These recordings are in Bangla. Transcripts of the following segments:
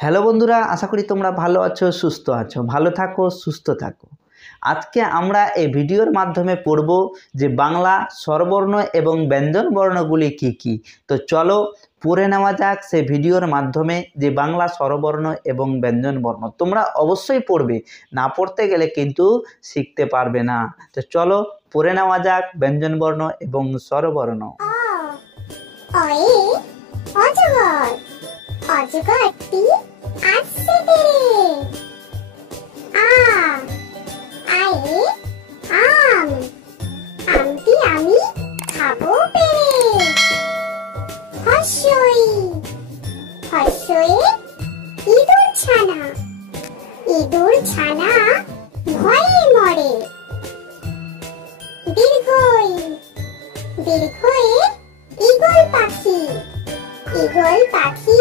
হ্যালো বন্ধুরা, আশা করি তোমরা ভালো আছো, সুস্থ আছো। ভালো থাকো, সুস্থ থাকো। আজকে আমরা এই ভিডিওর মাধ্যমে পড়ব যে বাংলা স্বরবর্ণ এবং ব্যঞ্জন বর্ণগুলি কি কি। তো চলো পড়ে নেওয়া যাক সেই ভিডিওর মাধ্যমে যে বাংলা স্বরবর্ণ এবং ব্যঞ্জন বর্ণ। তোমরা অবশ্যই পড়বে, না পড়তে গেলে কিন্তু শিখতে পারবে না। তো চলো পড়ে নেওয়া যাক ব্যঞ্জন বর্ণ এবং স্বরবর্ণ। অজগর, অজগরটি আসছে তেরে। আয়ে আম, আমটি আমি খাবো পেরে। হর্ষই, হর্ষয়ে ইঁদুর ছানা, ইঁদুর ছানা ভয়ে মরে। দীর্ঘই, দীর্ঘয়ে ঈগল পাখি, ঈগল পাখি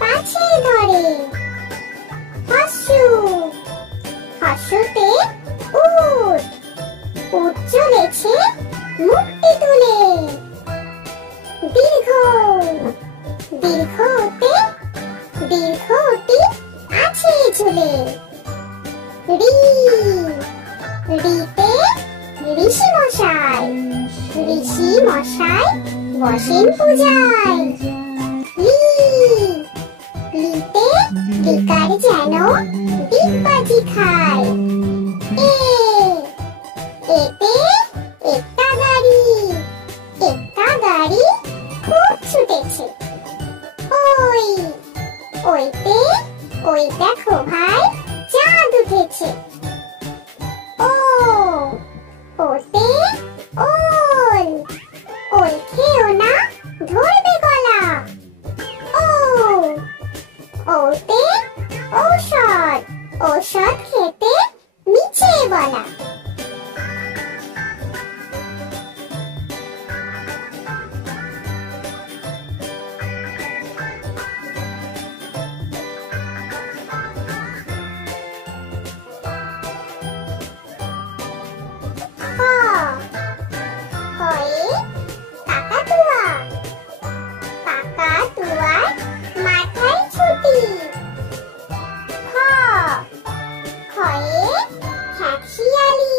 পাছে ধরে। হর্ষু, হর্ষতে উট, উট চলেছে মুখটি তুলে। দীর্ঘ, দীর্ঘতে দীর্ঘটি আছে ঝুলে। ঋ, ঋতে ঋষি মশাই, ঋষি মশাই বসেন পূজায়। লি, লিতে লিকার যেন ডিগবাজি খায়। এ, এতে একটা গাড়ি, একটা গাড়ি খুব ছুটেছে। ওই, ওইতে ওই দেখো ভাই চাঁদ উঠেছে। ও, ওতে ওল, ওল খেও না ধরবে গলা। ও, ওতে ঔষধ, ঔষধ খেতে মিছে বলা। হয়ে কাকাতুয়া, কাকাতুয়ার মাথায় ছুটি। খ, খয়ে খ্যাঁকশিয়ালি,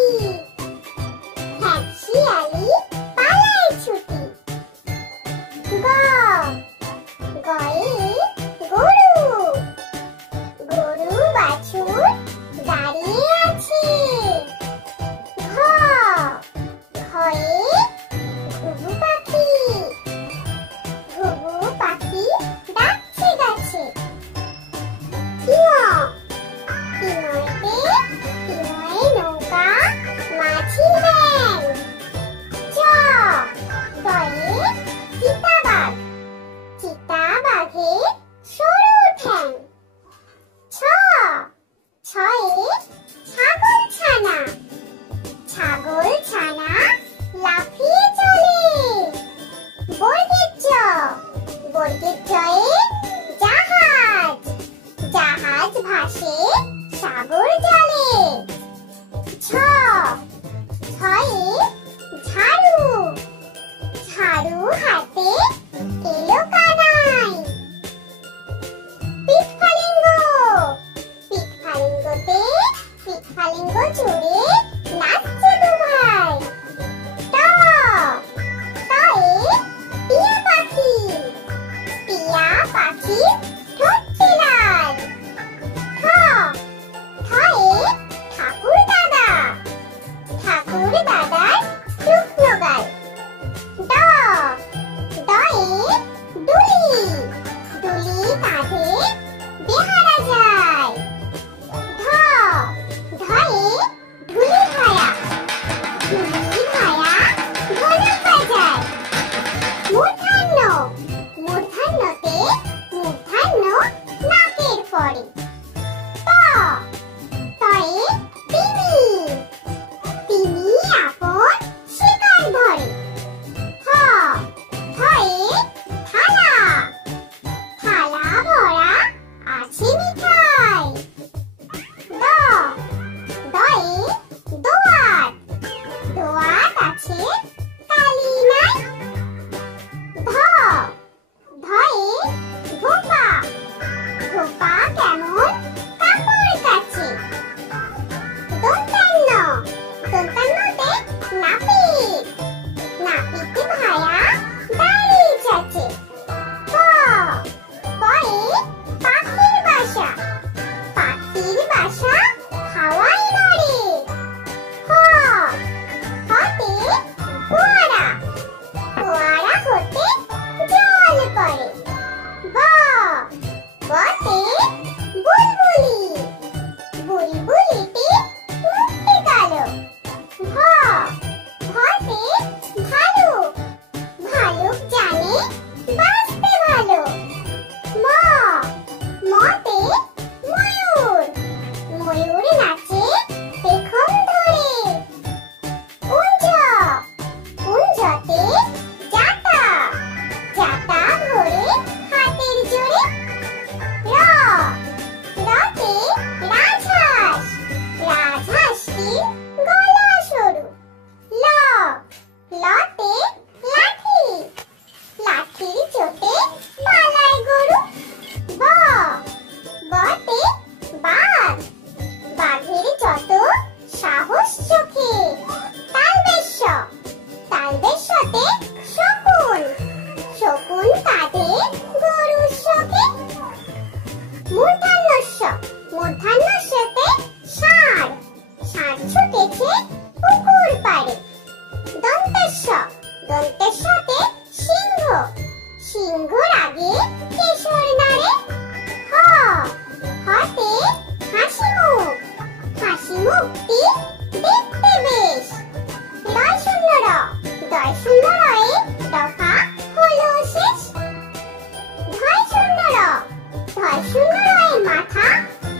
শূন্যরায়ের মাথা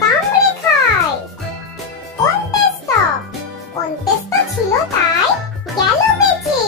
কামড়ে খায়। অন্ত্যেষ্ঠ, অন্ত্যেষ্ঠ ছিল তাই গেল বেঁচে।